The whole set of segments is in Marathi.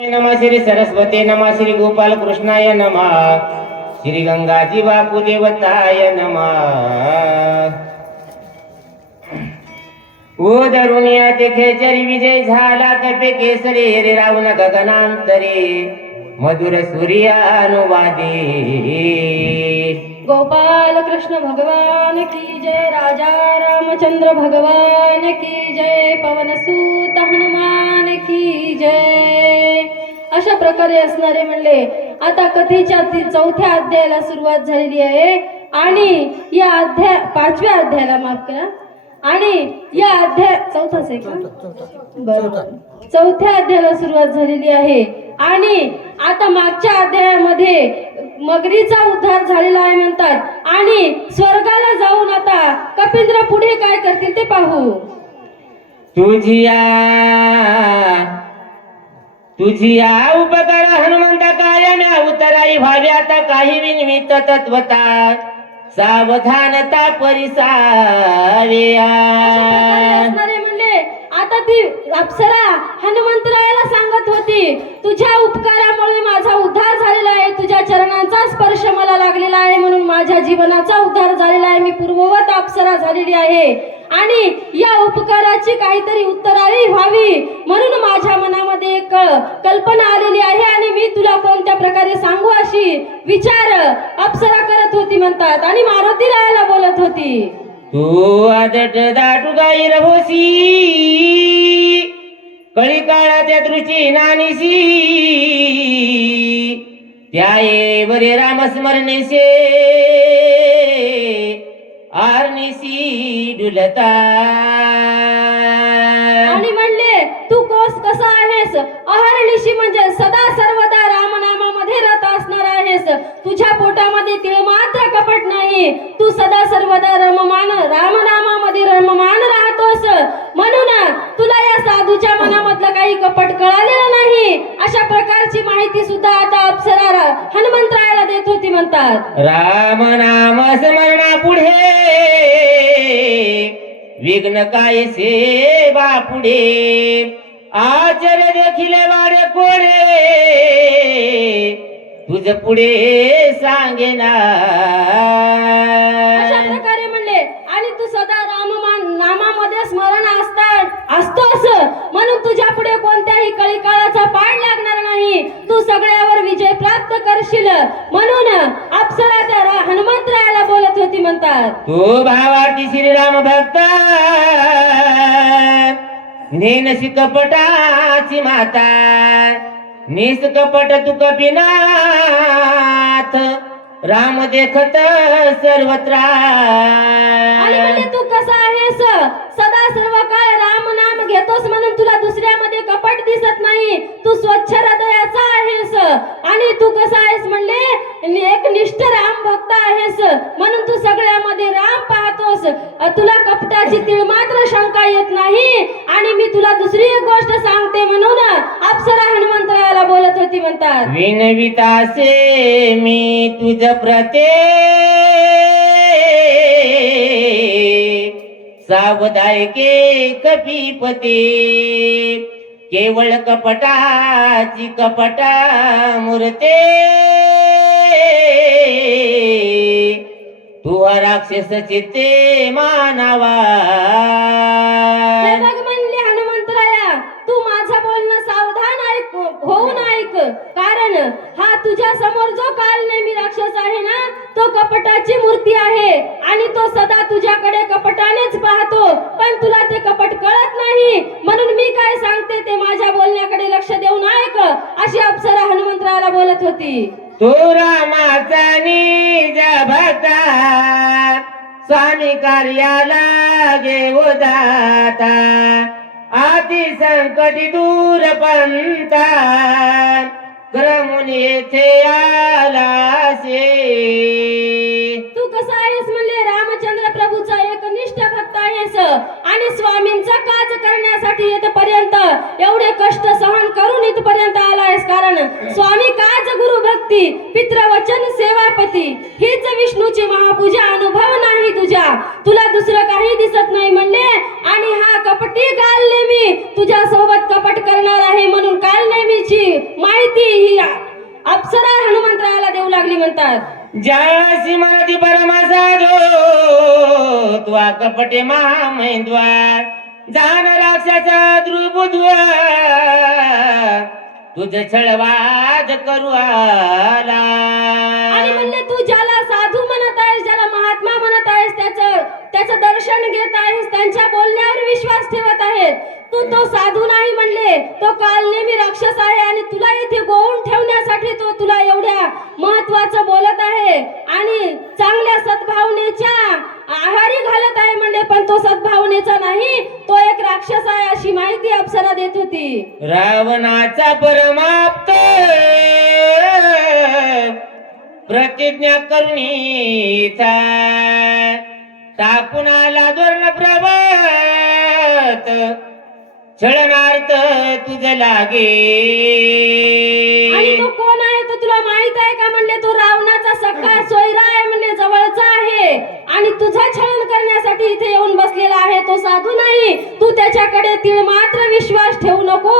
नमः श्री सरस्वती नमः श्री गोपाल कृष्णाय नमः। श्री गंगाजी बापू देवताय नमः। ओ दरुनिया ते खेचरी विजय झाला कपे केसरी रे रावण गगनांतरे मधुर सूर्यानुवादी। गोपाल कृष्ण भगवान की जय राजा रामचंद्र भगवान की जय पवन सूत हनुमान की जय। अशा प्रकारे असणारे म्हणले आता कथेच्या ती चौथ्या अध्यायाला सुरुवात झालेली आहे. आणि या अध्याय पाचव्या अध्यायाला माफ करा. आणि या अध्याय चौथाच आहे का बरोबर चौथ्या अध्यायाला सुरुवात झालेली आहे. आणि आता मागच्या अध्यायामध्ये मगरीचा उद्धार झालेला आहे म्हणतात. आणि स्वर्गाला जाऊन आता कपिंद्र पुढे काय करतील ते पाहू. तुझिया तुझिया उपकार हनुमंता कायम्या उतराई व्हावी आता काही विनवित तत्वता सावधानता परिसाव्या म्हणले आता ती अप्सरा हनुमंतरायाला सांगत होती तुझ्या उपकारामुळे माझा उद्धार झालेला आहे तुझ्या चरणांचा स्पर्श मला लागलेला आहे म्हणून माझ्या जीवनाचा उद्धार झालेला आहे मी पूर्ववत अप्सरा झालेली आहे. आणि या उपकाराची काहीतरी उत्तरावी व्हावी. म्हणून माझ्या मनामध्ये एक कल्पना आलेली आहे आणि मी तुला कोणत्या प्रकारे सांगू अशी विचार अप्सरा करत होती म्हणतात आणि मारुती रायाला बोलत होती. तू आदट दाटू गाई रभोसी कळी काळाच्या दृष्टी नानीसी त्या ये बरे रामस्मरणेसे आरनिसी डुलता। आणि म्हणले तू कोस कसा आहेस? अहर्निशी म्हणजे सदा सर्वदा रामनामामध्ये रत असणार आहेस. तुझ्या पोटामध्ये तिळ मात्र कपट नाही. तू सदा सर्वदा रममान रामनामामध्ये रममान राहतोस. म्हणून तुला या साधूच्या मनामधलं काही कपट कळालेलं नाही. अशा प्रकारची माहिती सुद्धा आता अप्सरा हनुमंतरायाला देत होती म्हणतात. राम नाम स्मरणा पुढे विघ्न काय सेवा पुढे? आचर देखील वाडे कोडे? तुझ पुढे सांगेना अशा प्रकारे म्हणले आणि तू सदा राममान नामामध्ये स्मरण असता असतोस. म्हणून तुझ्या पुढे कोणत्याही कळी काळाचा पाड लागणार नाही. तू सगळ्यावर विजय प्राप्त करशील. म्हणून अप्सरा त्या हनुमंतरायाला बोलत होती म्हणतात. तू भावार्थी नेनसी कपटाची माता निस कपट तुक कपिनाथ राम देखत सर्वत्र तू कसा आहेस? सदा सर्व काळ राम ना घेतोस म्हणून तुला दुसऱ्यामध्ये कपट दिसत नाही. तू स्वच्छ हृदयाचा आहेस. आणि तू कसा आहेस म्हणले? एक निष्ठ राम भक्त आहेस. म्हणून तू सगळ्यामध्ये राम पाहतोस. तुला कपटाची तिळ मात्र शंका येत नाही. आणि मी तुला दुसरी एक गोष्ट सांगते म्हणून अप्सरा हनुमंतरायाला बोलत होती म्हणतात. विनवितासे मी तुझ प्रते सावधायके कपीपते. केवळ कपटाची कपटा मुरते तू राक्षस चित्ते मानावा हे बघ म्हणले हनुमंतराया तू माझं बोलणं सावधान ऐक होऊन ऐक कारण हा तुझ्या समोर जो काल नेहमी राक्षस आहे ना तो कपटाची मूर्ती आहे. आणि तो सदा तुझ्याकडे कपटानेच पाहतो. पण तुला ते कपट कळत नाही. म्हणून मी काय सांगते ते माझ्या बोलण्याकडे लक्ष देऊन ऐक अशी अप्सरा हनुमंतराला बोलत होती. तो रामाचा निज भक्ता स्वामी कार्याला घेऊ दाता. आती संकटी दूर पंता क्रमुनी येथे आलासे. तू कसा आहेस म्हणले? रामचंद्र प्रभूचा एक निष्ठ भक्त आहेस आणि स्वामींचा काज करण्यासाठी इथपर्यंत एवढे कष्ट सहन करून इथपर्यंत आलायस. कारण स्वामी काज गुरु भक्ती पितृवचन सेवापती हीच विष्णूची महापूजा अनुभव नाही तुझ्या. तुला दुसरं काही दिसत नाही म्हणले आणि हा कपटी काल नेहमी तुझ्या सोबत कपट करणार आहे म्हणून काल नेहमीची अप्सरा हनुमंतरायाला देऊ लागली म्हणतात. जासी मराठी परमा साधो त्वा कपटे महामैंद्वा जाण राक्षाचा द्रुबुद्वा तुझ छळवाद करू आला. आणि म्हणले तू ज्याला त्याचं दर्शन घेत आहेस त्यांच्या बोलण्यावर विश्वास ठेवत आहेत. तू तो साधू नाही म्हणले. तो काल नेहमी राक्षस आहे आणि तुला इथे गोवून ठेवण्यासाठी तो तुला एवढ्या महत्वाचं बोलत आहे. आणि चांगल्या सद्भावनेच्या आहारी घालत आहे म्हणले पण तो सद्भावनेचा नाही. तो एक राक्षस आहे अशी माहिती अप्सरा देत होती. रावणाचा परमाप्त प्रतिज्ञा करणीचा टाकून आला धोरण प्रभात. छळणार्थ तुझ लागे. आणि तो कोण आहे तो तुला माहीत आहे का म्हणले तो रावणाचा सखा सोयरा आहे म्हणले जवळचा आहे. आणि तुझा छळन करण्यासाठी इथे येऊन बसलेला आहे तो साधू नाही. तू त्याच्याकडे तीळ मात्र विश्वास ठेवू नको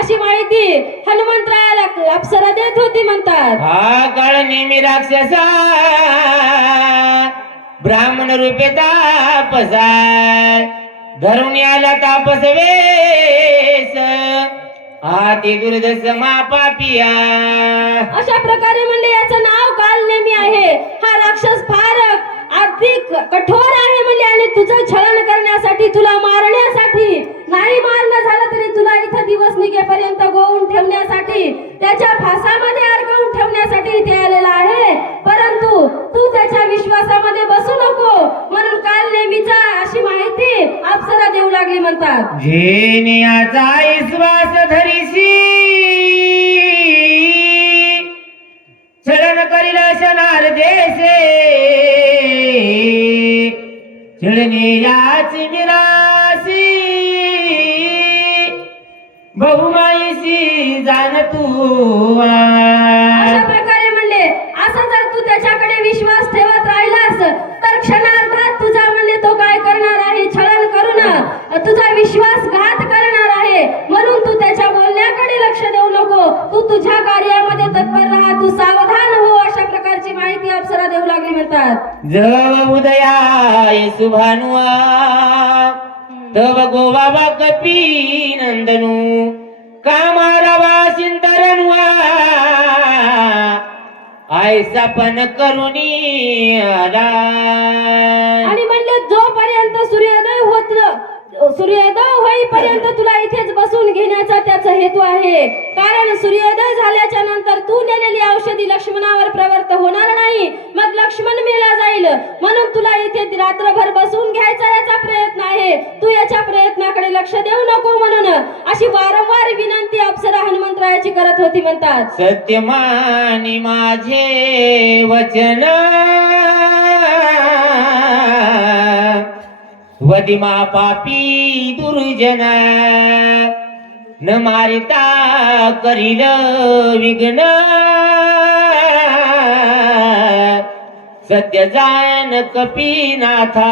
अशी माहिती हनुमंतरायाला अप्सरा देत होती म्हणतात. हा काळ नेहमी राक्षसा. ब्राह्मण रूपे तापसा धरून आला तापस वेस हाती दुर्दश पापिया. अशा प्रकारे म्हणजे याचं नाव काल नेहमी आहे. हा राक्षस फार अधिक कठोर आहे म्हणले आणि तुझं छळन करण्यासाठी तुला मारण्यासाठी नाही मारणं झालं तरी तुला इथं दिवस निघेपर्यंत गोवून ठेवण्यासाठी त्याच्या फासामध्ये अडकवून ठेवण्यासाठी इथे आलेला आहे परंतु तू त्याच्या विश्वासामध्ये बसू नको म्हणून काल नेहमीचा अशी माहिती अप्सरा देऊ लागली घेण्याचा झेनियाचा विश्वास धरिसी छळन करील शनार देशे. छळणे याची मिरासी बहुमाईशी जाण तू अशा प्रकारे म्हणले असं जर तू त्याच्याकडे विश्वास ठेवत राहिलास तर क्षणार्धात तुझा म्हणले तो काय करणार आहे छळन करून तुझा विश्वासघात करणार आहे म्हणून तू त्याच्या बोलण्याकडे लक्ष देऊ नको तू तुझ्या कार्यामध्ये तत्पर राहा तू सावधान हो अशा प्रकारची माहिती अप्सरा देऊ लागली म्हणतात जव उदयाय सुभानुआ तव गो बाबा कपी नंदनु। कामारावा सिंतरनुआ आयसा पण करुणी आला। आणि म्हणले जोपर्यंत सूर्योदय होत सूर्योदय होईपर्यंत तुला इथेच बसून घेण्याचा त्याचा हेतू आहे. कारण सूर्योदय झाल्याच्यानंतर तू नेलेली औषधी लक्ष्मणावर प्रवर्त होणार नाही. मग लक्ष्मण मेला जाईल. म्हणून तुला इथे रात्रभर बसून घ्यायचा याचा प्रयत्न आहे. तू याच्या प्रयत्नाकडे लक्ष देऊ नको म्हणून. अशी वारंवार विनंती अप्सरा हनुमंतरायाची करत होती म्हणतात. सत्यमानी माझे वचन. वदिमा पापी दुर्जन. न मारिता करील विघ्न. सत्य जाण कपीनाथा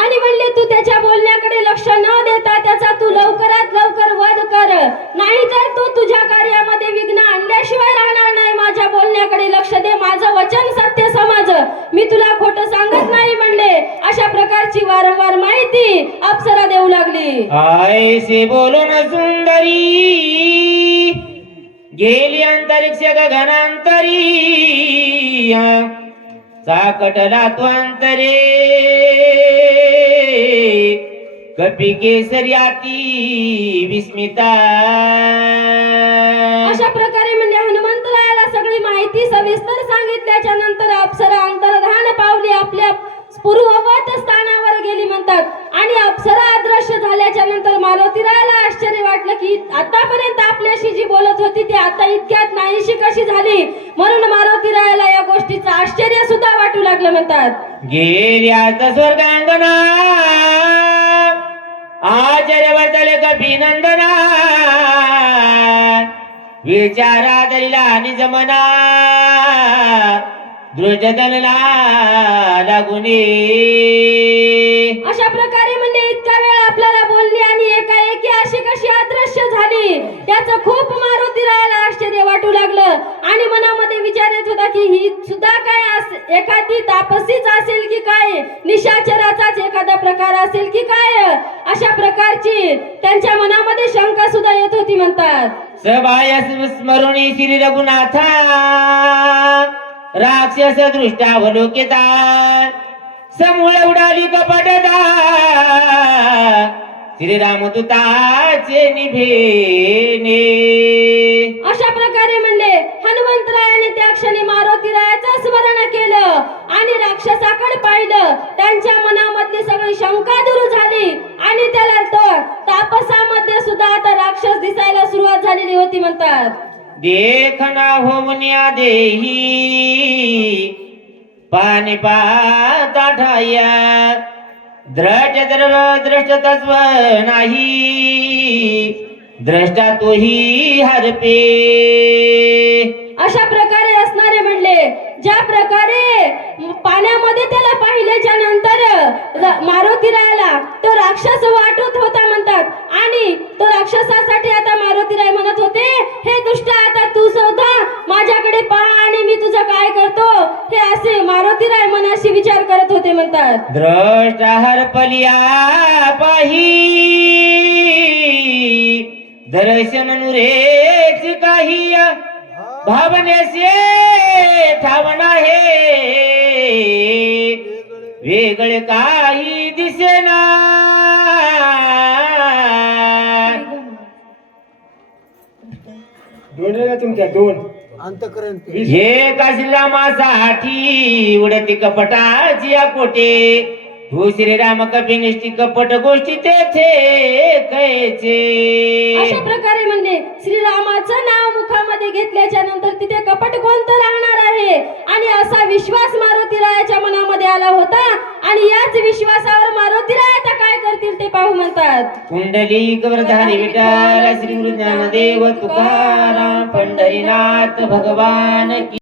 आणि म्हणले तू त्याच्या बोलण्याकडे लक्ष न देता त्याचा तू लवकरात लवकर वध कर. नाहीतर तू तुझ्या कार्यामध्ये विघ्न आणल्याशिवाय राहणार नाही. माझ्या बोलण्याकडे लक्ष दे. माझं वचन सत्य समज. मी तुला खोटं सांगत नाही म्हणले. अशा प्रकारची वारंवार माहिती अप्सरा देऊ लागली. आयसे बोलून सुंदरी. गेली अंतरिक्ष गगनांतरी चाकटला त्वंतरे कपी केसर्याती विस्मिता. अशा प्रकारे म्हणजे हनुमंतरायाला सगळी माहिती सविस्तर सांगितल्याच्या नंतर अप्सरा अंतर्धान पावली आपल्या पूर्ववत स्थानावर गेली म्हणतात. आणि अप्सरा अदृश्य झाल्याच्यानंतर मारुतीरायाला आश्चर्य वाटलं की आतापर्यंत आपल्याशी जी बोलत होती ती आता इतक्यात नाहीशी कशी झाली? म्हणून मारुतीरायाला या गोष्टीचं आश्चर्य सुद्धा वाटू लागलं म्हणतात. गेल्याच स्वर्गांगना आचार्य वर्तले कपी नंदना विचारा दरिला निज मना दृजदलला लागुने अशा प्रकारे म्हणजे इतका वेळ आपल्याला आणि एकाएकी अशी कशी अदृश्य झाली? त्याचं खूप मारुती राहायला आश्चर्य वाटू लागलं. आणि मनामध्ये विचार येत होता की ही सुद्धा काय एखादी तापसीच असेल की काय? निशाचराचाच एखादा प्रकार असेल की काय? अशा प्रकारची त्यांच्या मनामध्ये शंका सुद्धा येत होती म्हणतात. सबायस स्मरुणी श्री रघुनाथा राक्षस दृष्टावलोकिता समूळ उडाली कपाट श्रीराम तुताचे निभेने. अशा प्रकारे म्हणले हनुमंतरायाने त्या क्षणी मारुतीरायाचं स्मरण केलं आणि राक्षसाकडे पाहिलं. त्यांच्या मनामधली सगळी शंका दूर झाली आणि त्याला तो तापसामध्ये सुद्धा आता राक्षस दिसायला सुरुवात झालेली होती म्हणतात. देखना होमन्या देही. पाणी पाता द्रष्ट द्रव द्रष्ट तत्व नाही. द्रष्टा तोही हरपे. अशा प्रकारे असणारे म्हणले ज्या प्रकारे पाण्यामध्ये त्याला पाहिल्याच्या नंतर मारुती राहिला तो राक्षस वाटत होता म्हणतात. आणि तो राक्षसासाठी आता मारुतीराय म्हणत होते हे दुष्ट आता तू सुद्धा माझ्याकडे पहा आणि मी तुझं काय करतो हे असे मारुतीराय मनाशी होते म्हणतात? द्रष्टा हरपलिया पाही दर्शन नुरेच काही भावनेचे ठावण आहे वेगळे काही दिसेना दोन तुमच्या दोन. अंतकरण ते. हे हाती उडती कपटाची या कोटे हो श्रीराम कपिनिष्ठी कपट गोष्टी तेथे कैचे अशा प्रकारे म्हणले श्रीरामाचं नाव मुखामध्ये घेतल्याच्या नंतर तिथे कपट कोणतं राहणार आहे? आणि असा विश्वास मारुतीरायाच्या मनामध्ये आला होता. आणि याच विश्वासावर मारुतीराय आता काय करतील ते पाहू म्हणतात. कुंडली गवरधारी विठाल श्री गुरु ज्ञानदेव तुकाराम पंढरीनाथ भगवान की